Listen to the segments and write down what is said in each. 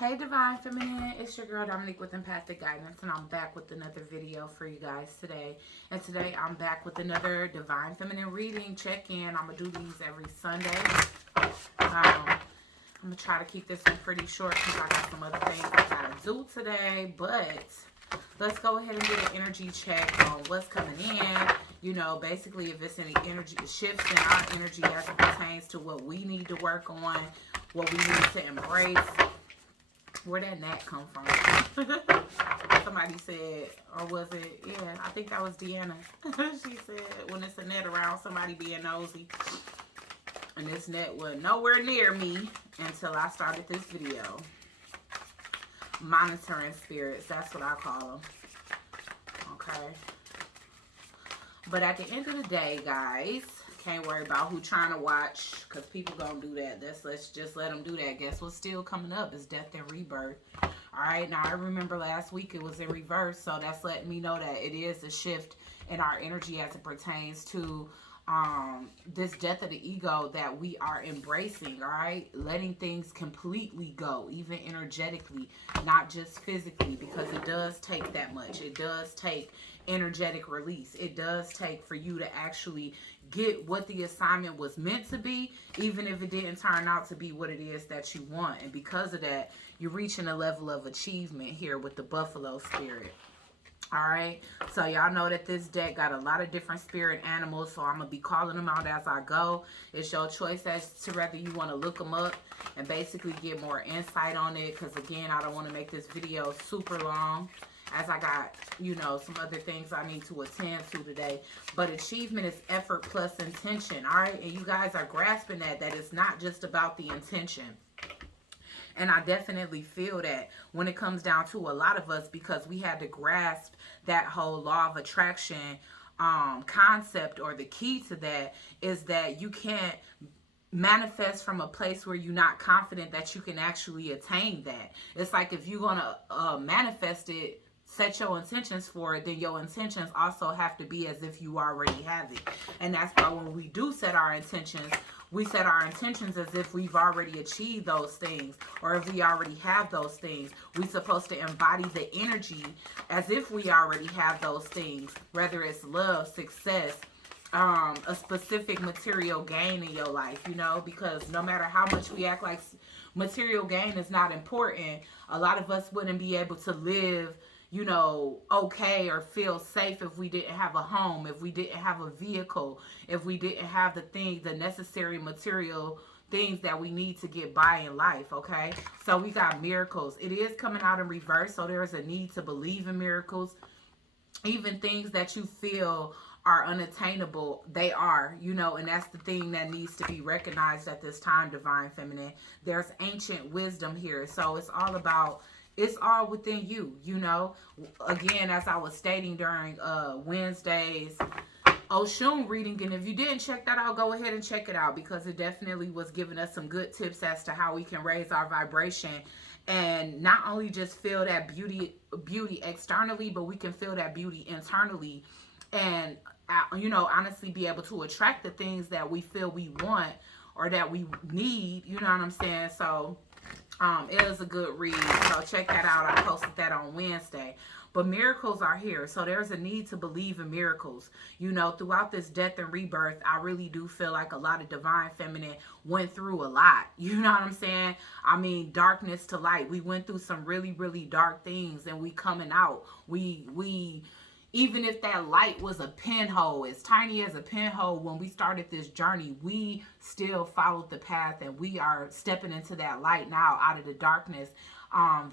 Hey Divine Feminine, it's your girl Dominique with Empathic Guidance, and I'm back with another video for you guys today. And today I'm back with another Divine Feminine reading check-in. I'm going to do these every Sunday. I'm going to try to keep this one pretty short because I got some other things I got to do today. But let's go ahead and get an energy check on what's coming in. You know, basically if it's any energy shifts in our energy as it pertains to what we need to work on, what we need to embrace. Where that gnat come from? Somebody said, or was it? Yeah, I think that was Deanna. She said, when it's a net around, somebody being nosy. And this net was nowhere near me until I started this video. Monitoring spirits, that's what I call them. Okay. But at the end of the day, guys, can't worry about who trying to watch, because people gonna do that. Let's just let them do that. Guess what's still coming up is death and rebirth. Alright, now I remember last week it was in reverse, so that's letting me know that it is a shift in our energy as it pertains to this death of the ego that we are embracing. Alright, letting things completely go, even energetically, not just physically, because it does take that much. It does take energetic release. It does take for you to actually get what the assignment was meant to be, even if it didn't turn out to be what it is that you want. And because of that, you're reaching a level of achievement here with the Buffalo Spirit. Alright, so y'all know that this deck got a lot of different spirit animals, so I'm going to be calling them out as I go. It's your choice as to whether you want to look them up and basically get more insight on it, because again, I don't want to make this video super long, as I got, you know, some other things I need to attend to today. But achievement is effort plus intention, all right? And you guys are grasping that it's not just about the intention. And I definitely feel that when it comes down to a lot of us, because we had to grasp that whole law of attraction concept, or the key to that is that you can't manifest from a place where you're not confident that you can actually attain that. It's like if you're going to manifest it, set your intentions for it, then your intentions also have to be as if you already have it. And that's why when we do set our intentions, we set our intentions as if we've already achieved those things, or if we already have those things. We're supposed to embody the energy as if we already have those things, whether it's love, success, a specific material gain in your life, you know, because no matter how much we act like material gain is not important, a lot of us wouldn't be able to live, you know, okay, or feel safe if we didn't have a home, if we didn't have a vehicle, if we didn't have the necessary material things that we need to get by in life, okay? So we got miracles. It is coming out in reverse, so there's a need to believe in miracles. Even things that you feel are unattainable, they are, you know, and that's the thing that needs to be recognized at this time, Divine Feminine. There's ancient wisdom here, so it's all about, it's all within you, you know. Again, as I was stating during Wednesday's Oshun reading, and if you didn't check that out, go ahead and check it out, because it definitely was giving us some good tips as to how we can raise our vibration and not only just feel that beauty externally, but we can feel that beauty internally, and you know, honestly be able to attract the things that we feel we want or that we need, you know what I'm saying? So it is a good read, so check that out. I posted that on Wednesday. But miracles are here, so there's a need to believe in miracles. You know, throughout this death and rebirth, I really do feel like a lot of Divine Feminine went through a lot. You know what I'm saying? I mean, darkness to light. We went through some really, really dark things, and we coming out. We even if that light was a pinhole, as tiny as a pinhole, when we started this journey, we still followed the path, and we are stepping into that light now out of the darkness,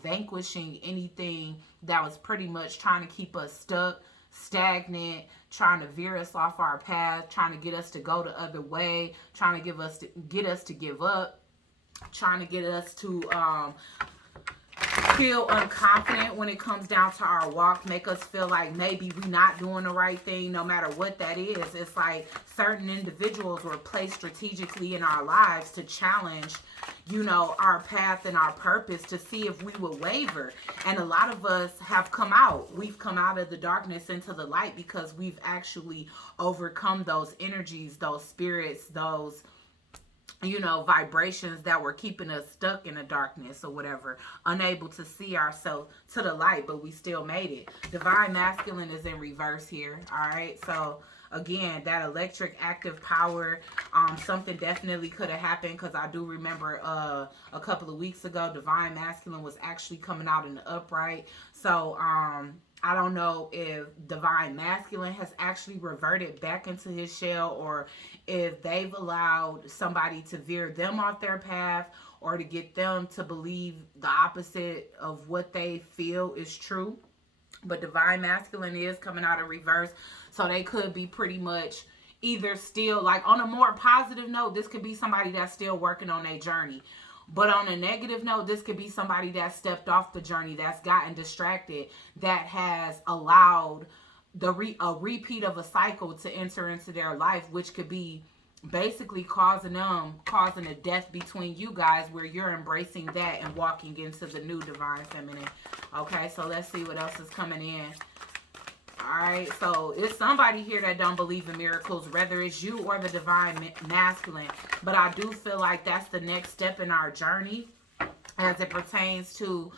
vanquishing anything that was pretty much trying to keep us stuck, stagnant, trying to veer us off our path, trying to get us to go the other way, trying to get us to give up, trying to get us to feel unconfident when it comes down to our walk, make us feel like maybe we're not doing the right thing, no matter what that is. It's like certain individuals were placed strategically in our lives to challenge, you know, our path and our purpose, to see if we would waver. And a lot of us have come out. We've come out of the darkness into the light because we've actually overcome those energies, those spirits, those you know, vibrations that were keeping us stuck in the darkness or whatever, unable to see ourselves to the light, but we still made it. Divine masculine is in reverse here. All right. So again, that electric active power, something definitely could have happened, because I do remember a couple of weeks ago, divine masculine was actually coming out in the upright. So I don't know if divine masculine has actually reverted back into his shell, or if they've allowed somebody to veer them off their path, or to get them to believe the opposite of what they feel is true. But divine masculine is coming out in reverse. So they could be pretty much either still, like, on a more positive note, this could be somebody that's still working on their journey. But on a negative note, this could be somebody that stepped off the journey, that's gotten distracted, that has allowed a repeat of a cycle to enter into their life, which could be basically causing a death between you guys, where you're embracing that and walking into the new divine feminine. Okay, so let's see what else is coming in. All right, so it's somebody here that don't believe in miracles, whether it's you or the divine masculine. But I do feel like that's the next step in our journey as it pertains to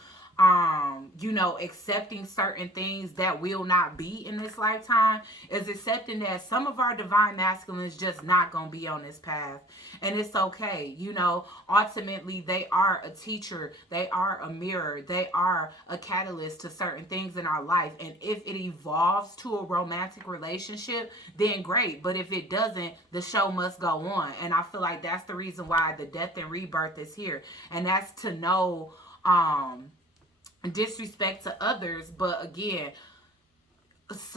you know, accepting certain things that will not be in this lifetime, is accepting that some of our divine masculine is just not going to be on this path. And it's okay. You know, ultimately, they are a teacher. They are a mirror. They are a catalyst to certain things in our life. And if it evolves to a romantic relationship, then great. But if it doesn't, the show must go on. And I feel like that's the reason why the death and rebirth is here. And that's to know, disrespect to others. But again,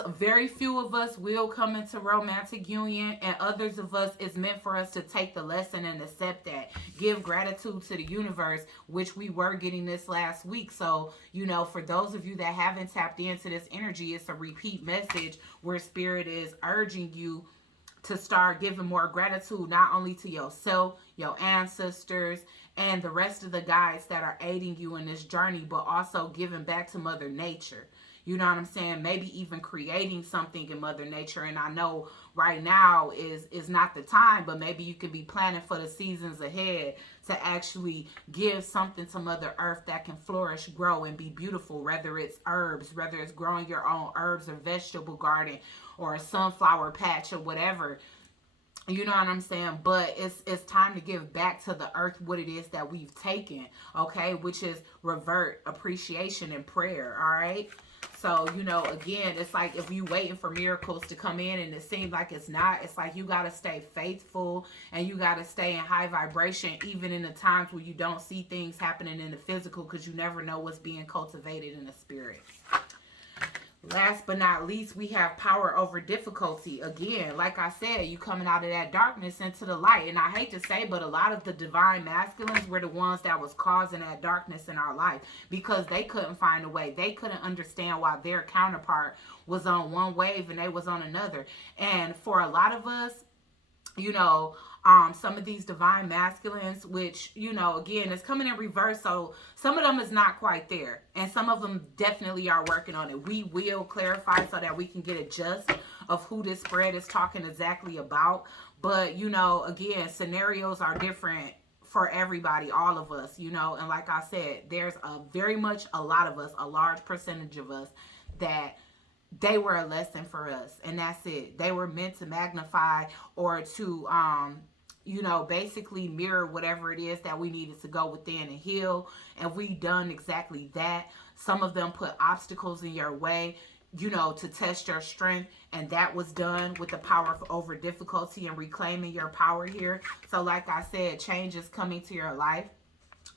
very few of us will come into romantic union, and others of us, is meant for us to take the lesson and accept that, give gratitude to the universe, which we were getting this last week. So, you know, for those of you that haven't tapped into this energy, it's a repeat message where spirit is urging you to start giving more gratitude, not only to yourself, your ancestors, and the rest of the guides that are aiding you in this journey, but also giving back to Mother Nature. You know what I'm saying? Maybe even creating something in Mother Nature. And I know right now is not the time, but maybe you could be planning for the seasons ahead to actually give something to Mother Earth that can flourish, grow, and be beautiful. Whether it's herbs, whether it's growing your own herbs or vegetable garden, or a sunflower patch, or whatever. You know what I'm saying? But it's time to give back to the earth what it is that we've taken, okay? Which is revert, appreciation, and prayer, all right? So, you know, again, it's like if you waiting for miracles to come in and it seems like it's not, it's like you got to stay faithful and you got to stay in high vibration, even in the times where you don't see things happening in the physical, because you never know what's being cultivated in the spirit. Last but not least, we have power over difficulty. Again, like I said, you coming out of that darkness into the light. And I hate to say, but a lot of the divine masculines were the ones that was causing that darkness in our life, because they couldn't find a way. They couldn't understand why their counterpart was on one wave and they was on another. And for a lot of us, you know, some of these divine masculines, which, you know, again, is coming in reverse. So some of them is not quite there, and some of them definitely are working on it. We will clarify so that we can get a gist of who this spread is talking exactly about. But, you know, again, scenarios are different for everybody, all of us, you know. And like I said, there's a lot of us, a large percentage of us, that they were a lesson for us, and that's it. They were meant to magnify or to you know, basically mirror whatever it is that we needed to go within and heal. And we done exactly that. Some of them put obstacles in your way, you know, to test your strength, and that was done with the power over difficulty and reclaiming your power here. So like I said, change is coming to your life.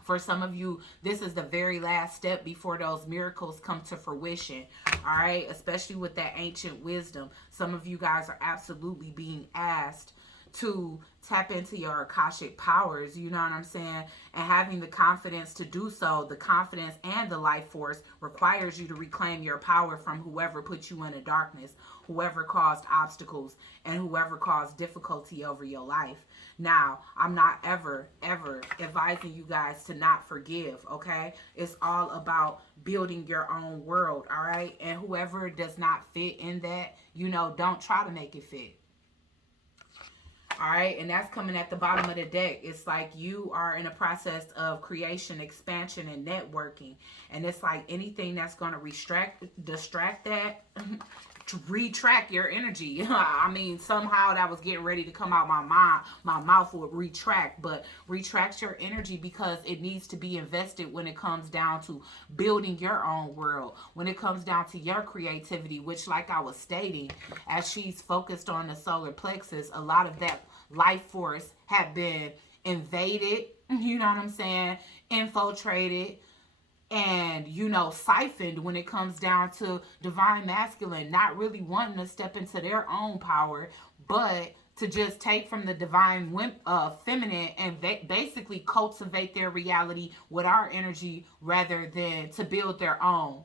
For some of you, this is the very last step before those miracles come to fruition. All right, especially with that ancient wisdom. Some of you guys are absolutely being asked to tap into your Akashic powers, you know what I'm saying? And having the confidence to do so, the confidence and the life force requires you to reclaim your power from whoever put you in the darkness, whoever caused obstacles, and whoever caused difficulty over your life. Now, I'm not ever advising you guys to not forgive, okay? It's all about building your own world, all right? And whoever does not fit in that, you know, don't try to make it fit. All right, and that's coming at the bottom of the deck. It's like you are in a process of creation, expansion, and networking. And it's like anything that's going to distract that, to retract your energy. I mean, somehow that was getting ready to come out my mind. My mouth would retract, but retract your energy because it needs to be invested when it comes down to building your own world. When it comes down to your creativity, which, like I was stating, as she's focused on the solar plexus, a lot of that life force had been invaded. You know what I'm saying? Infiltrated and siphoned when it comes down to divine masculine not really wanting to step into their own power, but to just take from the divine feminine and basically cultivate their reality with our energy rather than to build their own,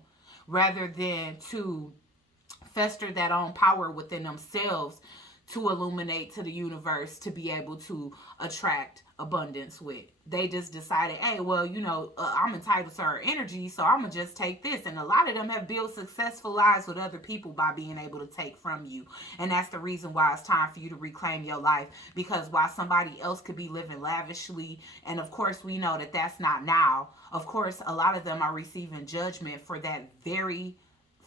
rather than to fester that own power within themselves, to illuminate to the universe, to be able to attract abundance with. They just decided, hey, well, I'm entitled to her energy, so I'm going to just take this. And a lot of them have built successful lives with other people by being able to take from you. And that's the reason why it's time for you to reclaim your life. Because while somebody else could be living lavishly, and of course we know that that's not now, of course a lot of them are receiving judgment for that very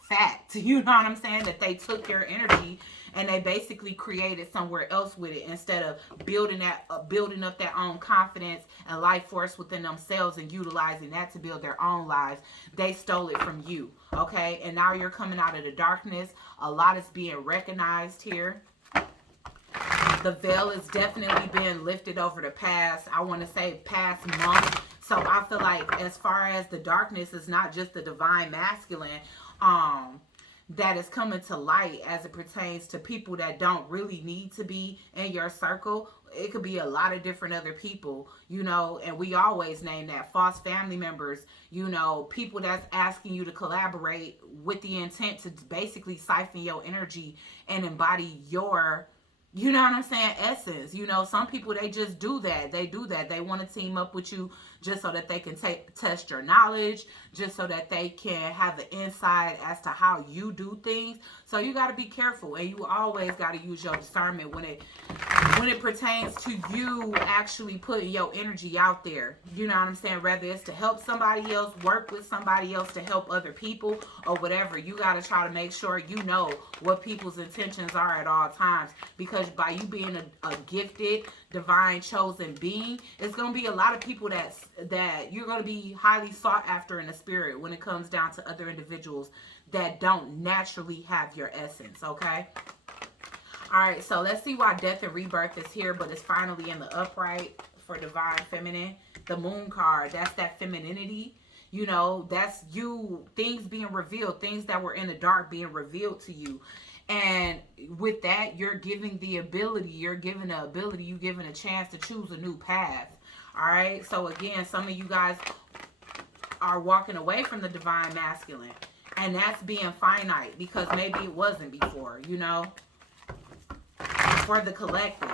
fact. You know what I'm saying? That they took your energy and they basically created somewhere else with it, instead of building up their own confidence and life force within themselves and utilizing that to build their own lives. They stole it from you. Okay, and now you're coming out of the darkness. A lot is being recognized here. The veil is definitely being lifted over the past, I want to say, past month. So I feel like as far as the darkness is not just the divine masculine that is coming to light as it pertains to people that don't really need to be in your circle. It could be a lot of different other people, and we always name that false family members, people that's asking you to collaborate with the intent to basically siphon your energy and embody your, you know what I'm saying, essence. Some people, they just do that. They want to team up with you just so that they can test your knowledge, just so that they can have an insight as to how you do things. So you got to be careful, and you always got to use your discernment when it pertains to you actually putting your energy out there. You know what I'm saying? Whether it's to help somebody else, work with somebody else, to help other people, or whatever, you got to try to make sure you know what people's intentions are at all times. Because by you being a gifted, divine, chosen being, it's going to be a lot of people that you're going to be highly sought after in the spirit when it comes down to other individuals that don't naturally have your essence. Okay. All right, so let's see why death and rebirth is here, but it's finally in the upright for divine feminine. The moon card, that's that femininity. That's you, things being revealed, things that were in the dark being revealed to you. And with that, you're giving a chance to choose a new path. All right, so again, some of you guys are walking away from the divine masculine, and that's being finite because maybe it wasn't before, for the collective,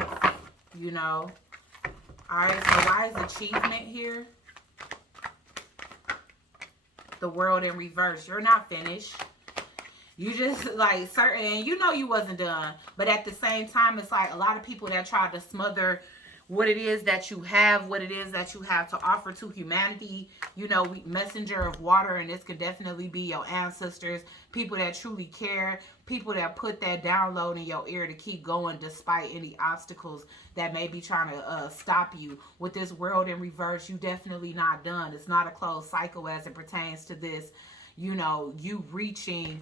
All right, so why is achievement here? The world in reverse. You're not finished. You just like certain, and you wasn't done. But at the same time, it's like a lot of people that try to smother what it is that you have, to offer to humanity. Messenger of water, and this could definitely be your ancestors, people that truly care, people that put that download in your ear to keep going despite any obstacles that may be trying to stop you. With this world in reverse, you definitely not done. It's not a closed cycle as it pertains to this, you reaching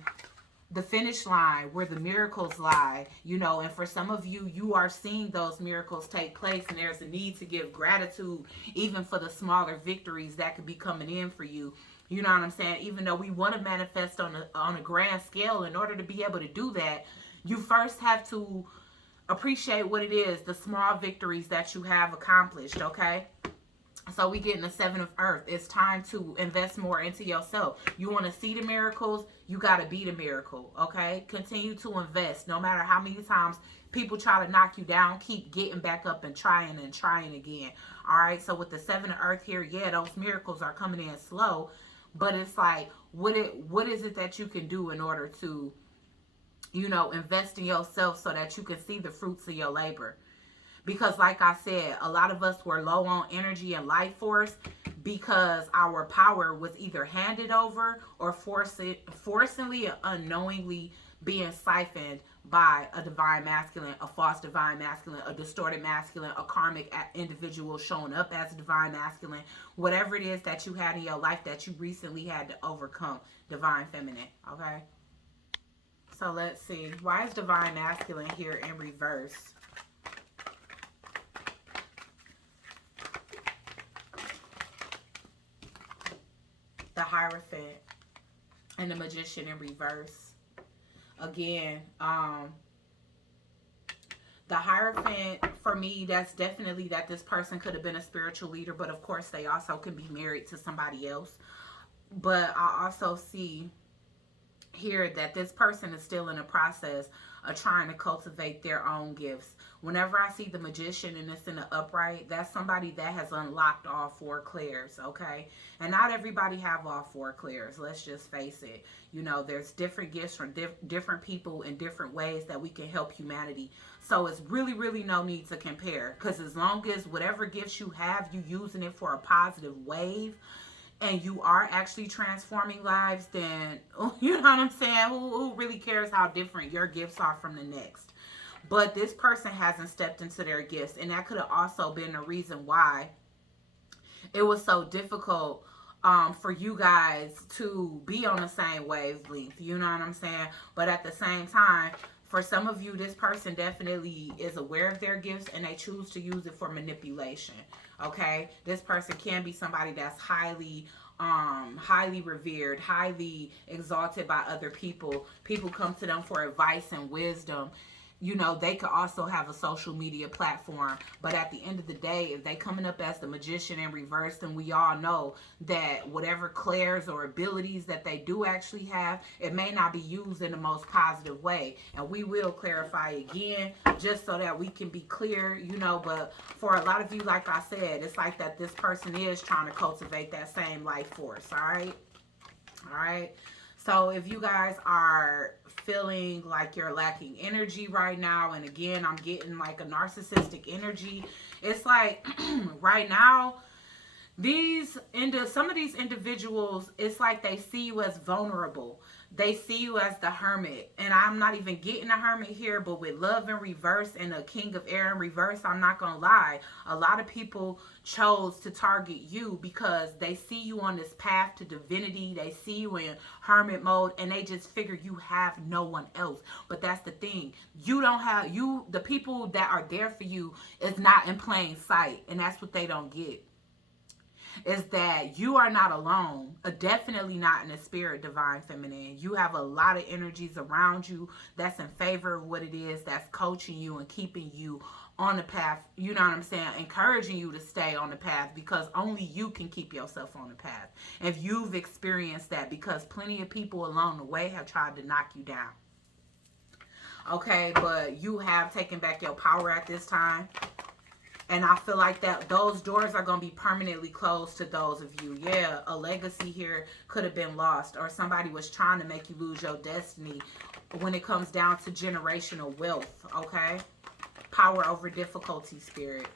the finish line where the miracles lie, and for some of you, you are seeing those miracles take place, and there's a need to give gratitude even for the smaller victories that could be coming in for you. You know what I'm saying? Even though we want to manifest on a grand scale, in order to be able to do that, you first have to appreciate what it is, the small victories that you have accomplished, okay? So we get in the 7 of earth. It's time to invest more into yourself. You want to see the miracles, you got to be the miracle, okay? Continue to invest. No matter how many times people try to knock you down, keep getting back up and trying again. All right, so with the 7 of earth here, yeah, those miracles are coming in slow, but it's like, what is it that you can do in order to, invest in yourself so that you can see the fruits of your labor? Because like I said, a lot of us were low on energy and life force because our power was either handed over or forcibly or unknowingly being siphoned by a divine masculine, a false divine masculine, a distorted masculine, a karmic individual showing up as a divine masculine, whatever it is that you had in your life that you recently had to overcome, divine feminine. Okay, so let's see, why is divine masculine here in reverse? The Hierophant and the Magician in reverse. Again, the Hierophant, for me, that's definitely that this person could have been a spiritual leader, but of course they also can be married to somebody else. But I also see here that this person is still in the process of trying to cultivate their own gifts. Whenever I see the Magician and it's in the upright, that's somebody that has unlocked all four clairs, okay? And not everybody have all four clairs. Let's just face it. You know, there's different gifts from different people in different ways that we can help humanity. So it's really, really no need to compare. Because as long as whatever gifts you have, you using it for a positive wave, and you are actually transforming lives, then, you know what I'm saying? Who really cares how different your gifts are from the next? But this person hasn't stepped into their gifts, and that could have also been the reason why it was so difficult for you guys to be on the same wavelength. You know what I'm saying? But at the same time, for some of you, this person definitely is aware of their gifts and they choose to use it for manipulation. Okay, this person can be somebody that's highly revered, highly exalted by other people. People come to them for advice and wisdom. You know, they could also have a social media platform, but at the end of the day, if they coming up as the Magician in reverse, then we all know that whatever clairs or abilities that they do actually have, it may not be used in the most positive way. And we will clarify again, just so that we can be clear, you know. But for a lot of you, like I said, it's like that this person is trying to cultivate that same life force. All right. So if you guys are feeling like you're lacking energy right now, and again, I'm getting like a narcissistic energy, it's like right now, some of these individuals, it's like they see you as vulnerable. They see you as the hermit. And I'm not even getting a hermit here, but with love in reverse and a king of air in reverse, I'm not going to lie. A lot of people chose to target you because they see you on this path to divinity. They see you in hermit mode and they just figure you have no one else. But that's the thing. The people that are there for you is not in plain sight. And that's what they don't get. Is that you are not alone, definitely not in the spirit, divine feminine. You have a lot of energies around you that's in favor of what it is, that's coaching you and keeping you on the path, you know what I'm saying, encouraging you to stay on the path, because only you can keep yourself on the path. If you've experienced that, because plenty of people along the way have tried to knock you down. Okay, but you have taken back your power at this time. And I feel like that those doors are going to be permanently closed to those of you. Yeah, a legacy here could have been lost, or somebody was trying to make you lose your destiny when it comes down to generational wealth, okay? Power over difficulty, spirit.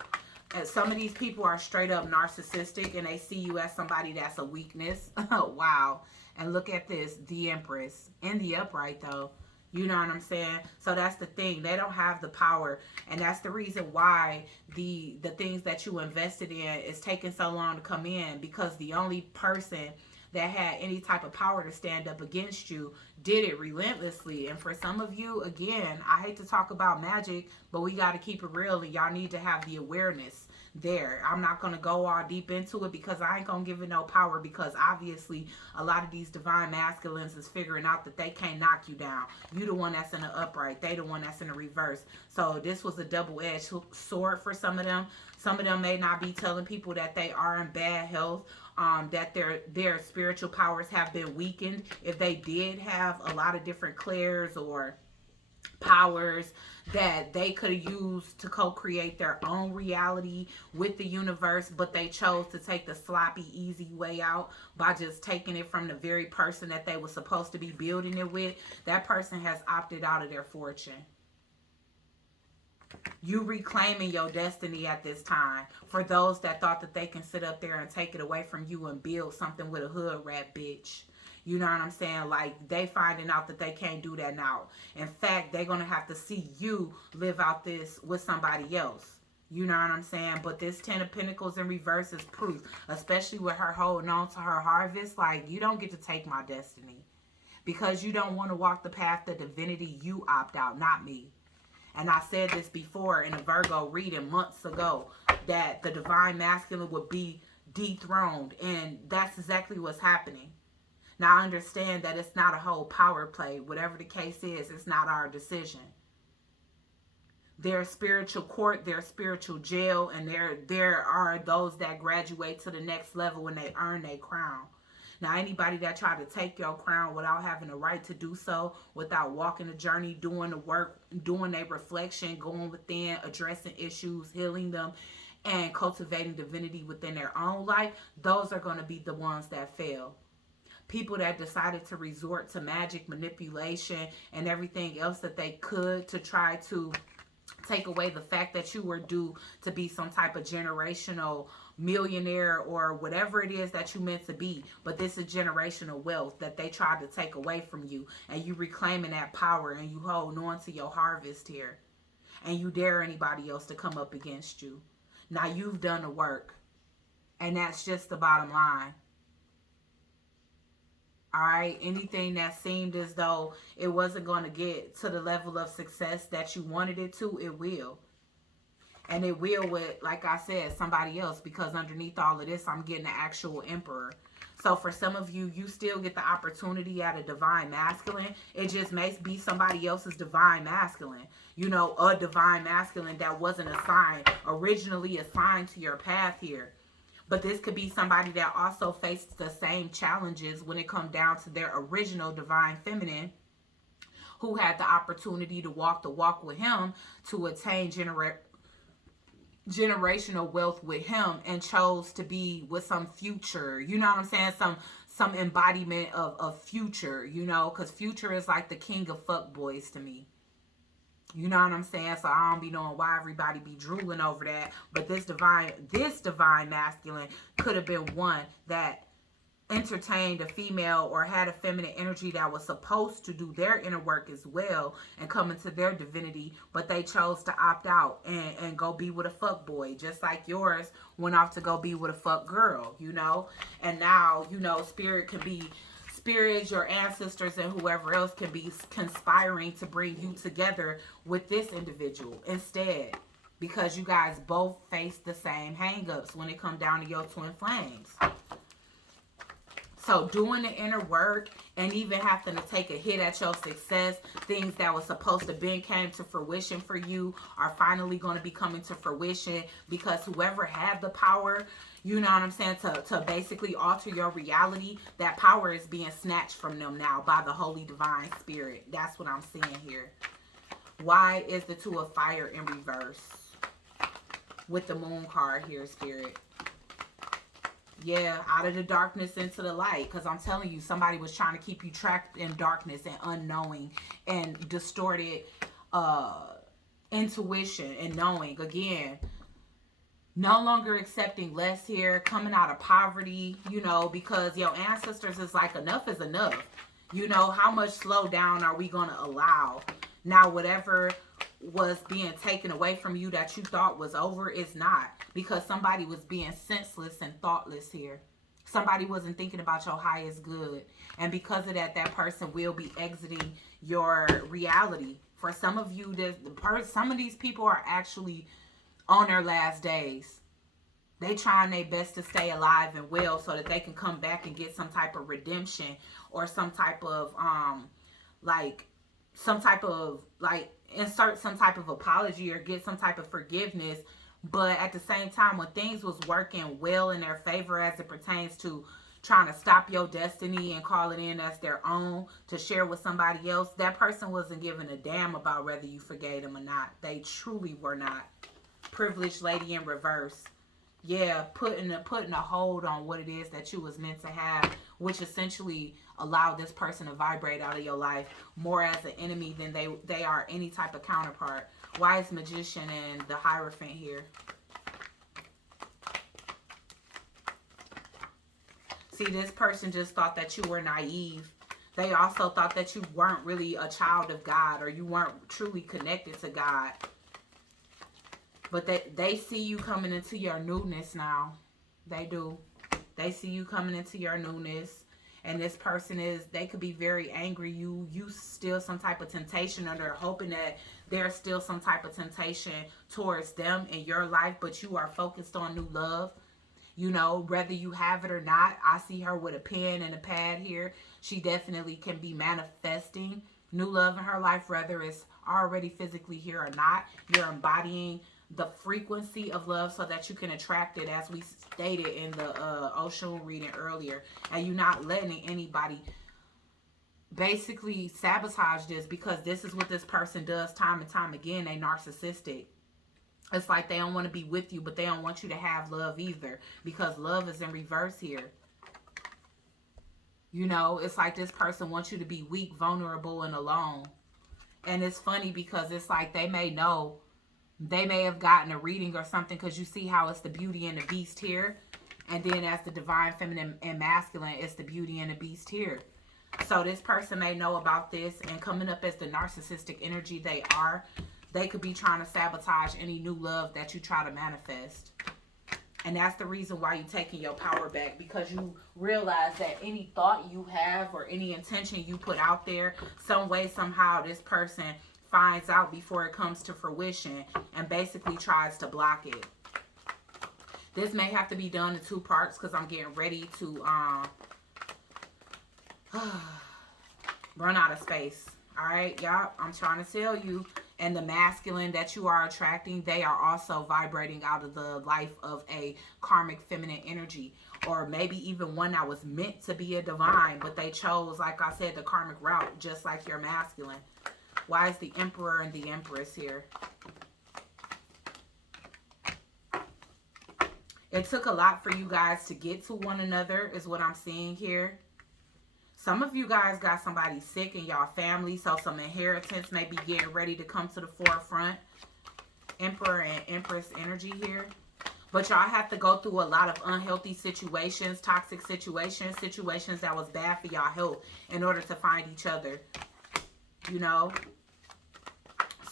And some of these people are straight up narcissistic and they see you as somebody that's a weakness. Wow. And look at this, the Empress. In the upright, though. You know what I'm saying? So that's the thing. They don't have the power. And that's the reason why the things that you invested in is taking so long to come in, because the only person that had any type of power to stand up against you did it relentlessly. And for some of you, again, I hate to talk about magic, but we got to keep it real, and y'all need to have the awareness there. I'm not going to go all deep into it because I ain't going to give it no power, because obviously a lot of these divine masculines is figuring out that they can't knock you down. You the one that's in the upright. They the one that's in the reverse. So this was a double-edged sword for some of them. Some of them may not be telling people that they are in bad health, that their spiritual powers have been weakened. If they did have a lot of different clairs or powers that they could have used to co-create their own reality with the universe, but they chose to take the sloppy, easy way out by just taking it from the very person that they were supposed to be building it with, that person has opted out of their fortune. You reclaiming your destiny at this time. For those that thought that they can sit up there and take it away from you and build something with a hood rat bitch. You know what I'm saying? Like, they finding out that they can't do that now. In fact, they're going to have to see you live out this with somebody else. You know what I'm saying? But this 10 of Pentacles in reverse is proof. Especially with her holding on to her harvest. Like, you don't get to take my destiny. Because you don't want to walk the path of divinity, you opt out, not me. And I said this before in a Virgo reading months ago, that the divine masculine would be dethroned. And that's exactly what's happening. Now, I understand that it's not a whole power play. Whatever the case is, it's not our decision. There's spiritual court, there's spiritual jail, and there are those that graduate to the next level when they earn their crown. Now, anybody that try to take your crown without having the right to do so, without walking the journey, doing the work, doing a reflection, going within, addressing issues, healing them, and cultivating divinity within their own life, those are going to be the ones that fail. People that decided to resort to magic, manipulation, and everything else that they could to try to take away the fact that you were due to be some type of generational millionaire or whatever it is that you meant to be. But this is generational wealth that they tried to take away from you. And you reclaiming that power and you hold on to your harvest here. And you dare anybody else to come up against you. Now you've done the work. And that's just the bottom line. Alright, anything that seemed as though it wasn't going to get to the level of success that you wanted it to, it will. And it will with, like I said, somebody else. Because underneath all of this, I'm getting the actual emperor. So for some of you, you still get the opportunity at a divine masculine. It just may be somebody else's divine masculine. You know, a divine masculine that wasn't originally assigned to your path here. But this could be somebody that also faced the same challenges when it comes down to their original divine feminine, who had the opportunity to walk the walk with him to attain generational wealth with him and chose to be with some future. You know what I'm saying? Some embodiment of future, you know, because future is like the king of fuckboys to me. You know what I'm saying? So I don't be knowing why everybody be drooling over that. But this divine masculine could have been one that entertained a female or had a feminine energy that was supposed to do their inner work as well and come into their divinity, but they chose to opt out and go be with a fuck boy, just like yours went off to go be with a fuck girl, you know. And now, you know, spirits, your ancestors, and whoever else can be conspiring to bring you together with this individual instead, because you guys both face the same hang-ups when it comes down to your twin flames. So doing the inner work and even having to take a hit at your success, things that was supposed to be came to fruition for you are finally going to be coming to fruition, because whoever had the power, you know what I'm saying, to basically alter your reality, that power is being snatched from them now by the Holy Divine Spirit. That's what I'm seeing here. Why is the Two of Fire in reverse with the Moon card here, Spirit? Yeah, out of the darkness into the light. Because I'm telling you, somebody was trying to keep you trapped in darkness and unknowing and distorted intuition and knowing. Again, no longer accepting less here, coming out of poverty, you know, because your ancestors is like, enough is enough. You know, how much slowdown are we going to allow? Now, whatever was being taken away from you that you thought was over is not, because somebody was being senseless and thoughtless here. Somebody wasn't thinking about your highest good, and because of that, that person will be exiting your reality. For some of you, some of these people are actually on their last days. They trying their best to stay alive and well so that they can come back and get some type of redemption or some type of insert some type of apology or get some type of forgiveness. But at the same time, when things was working well in their favor as it pertains to trying to stop your destiny and call it in as their own to share with somebody else, that person wasn't giving a damn about whether you forgave them or not. They truly were not. Privileged lady in reverse. Yeah, putting a hold on what it is that you was meant to have, which essentially allowed this person to vibrate out of your life more as an enemy than they are any type of counterpart. Wise Magician and the Hierophant here. See, this person just thought that you were naive. They also thought that you weren't really a child of God, or you weren't truly connected to God. But they see you coming into your newness now. They do. They see you coming into your newness. And this person they could be very angry. You still some type of temptation, or they're hoping that there's still some type of temptation towards them in your life, but you are focused on new love. You know, whether you have it or not. I see her with a pen and a pad here. She definitely can be manifesting new love in her life, whether it's already physically here or not. You're embodying the frequency of love so that you can attract it, as we stated in the Oshun reading earlier. And you're not letting anybody basically sabotage this, because this is what this person does time and time again. They narcissistic. It's like they don't want to be with you, but they don't want you to have love either, because love is in reverse here. You know, it's like this person wants you to be weak, vulnerable, and alone. And it's funny because it's like they may know, they may have gotten a reading or something, because you see how it's the beauty and the beast here. And then as the divine feminine and masculine, it's the beauty and the beast here. So this person may know about this, and coming up as the narcissistic energy they could be trying to sabotage any new love that you try to manifest. And that's the reason why you're taking your power back, because you realize that any thought you have or any intention you put out there, some way, somehow, this person finds out before it comes to fruition and basically tries to block it. This may have to be done in 2 parts, because I'm getting ready to run out of space. All right, y'all, I'm trying to tell you. And the masculine that you are attracting, they are also vibrating out of the life of a karmic feminine energy, or maybe even one that was meant to be a divine, but they chose, like I said, the karmic route, just like your masculine. Why is the Emperor and the Empress here? It took a lot for you guys to get to one another, is what I'm seeing here. Some of you guys got somebody sick in y'all family, so some inheritance may be getting ready to come to the forefront. Emperor and Empress energy here. But y'all have to go through a lot of unhealthy situations, toxic situations, situations that was bad for y'all health in order to find each other. You know?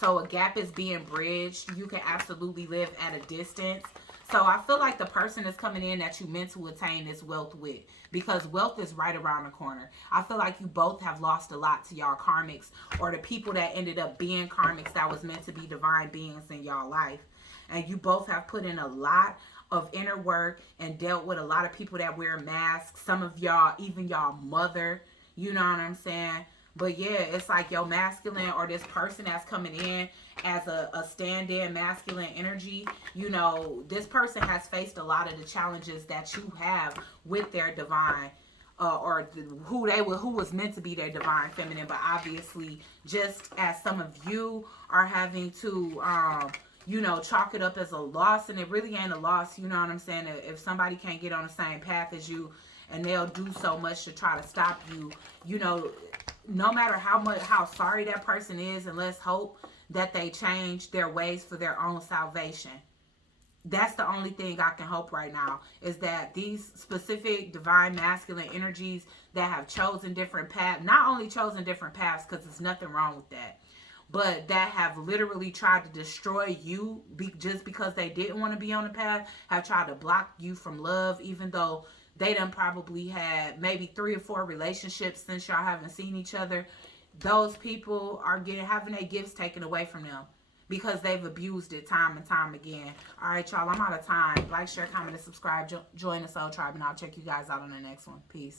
So a gap is being bridged. You can absolutely live at a distance. So I feel like the person is coming in that you meant to attain this wealth with, because wealth is right around the corner. I feel like you both have lost a lot to y'all karmics, or the people that ended up being karmics that was meant to be divine beings in y'all life. And you both have put in a lot of inner work and dealt with a lot of people that wear masks. Some of y'all, even y'all mother, you know what I'm saying? But yeah, it's like your masculine, or this person that's coming in as a stand-in masculine energy, you know, this person has faced a lot of the challenges that you have with their divine, who was meant to be their divine feminine. But obviously, just as some of you are having to, you know, chalk it up as a loss, and it really ain't a loss, you know what I'm saying? If somebody can't get on the same path as you, and they'll do so much to try to stop you, you know, no matter how sorry that person is, and let's hope that they change their ways for their own salvation. That's the only thing I can hope right now, is that these specific divine masculine energies that have chosen different paths, not only chosen different paths, because there's nothing wrong with that, but that have literally tried to destroy you just because they didn't want to be on the path, have tried to block you from love, even though they done probably had maybe 3 or 4 relationships since y'all haven't seen each other. Those people are having their gifts taken away from them because they've abused it time and time again. All right, y'all, I'm out of time. Like, share, comment, and subscribe. Join the Soul Tribe, and I'll check you guys out on the next one. Peace.